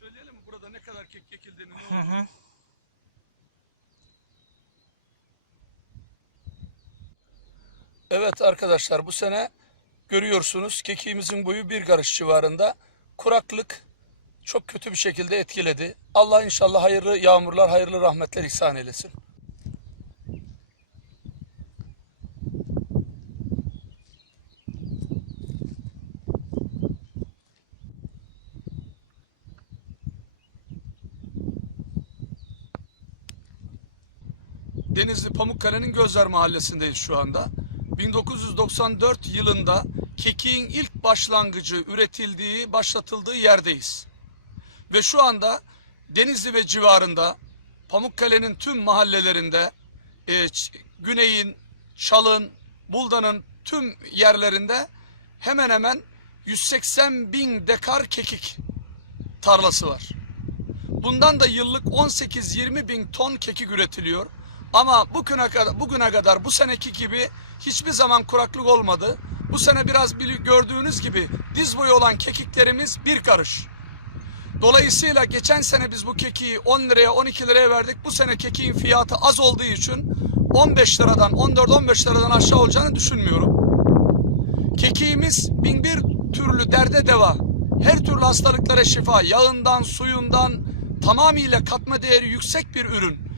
Söyleyelim mi burada ne kadar kek ekildiğini? ne Hı. Evet arkadaşlar bu sene görüyorsunuz kekiğimizin boyu bir karış civarında. Kuraklık çok kötü bir şekilde etkiledi. Allah inşallah hayırlı yağmurlar, hayırlı rahmetler ihsan eylesin. Denizli Pamukkale'nin Gözler Mahallesi'ndeyiz şu anda. 1994 yılında kekiğin ilk başlangıcı üretildiği, başlatıldığı yerdeyiz. Ve şu anda Denizli ve civarında Pamukkale'nin tüm mahallelerinde e, Güney'in, Çal'ın, Bulda'nın tüm yerlerinde hemen hemen 180 bin dekar kekik tarlası var. Bundan da yıllık 18-20 bin ton kekik üretiliyor. Ama bugüne kadar, bugüne kadar bu seneki gibi hiçbir zaman kuraklık olmadı. Bu sene biraz gördüğünüz gibi diz boyu olan kekiklerimiz bir karış. Dolayısıyla geçen sene biz bu kekiği 10 liraya 12 liraya verdik. Bu sene kekiğin fiyatı az olduğu için 15 liradan 14-15 liradan aşağı olacağını düşünmüyorum. Kekiğimiz bin bir türlü derde deva. Her türlü hastalıklara şifa. Yağından, suyundan tamamıyla katma değeri yüksek bir ürün.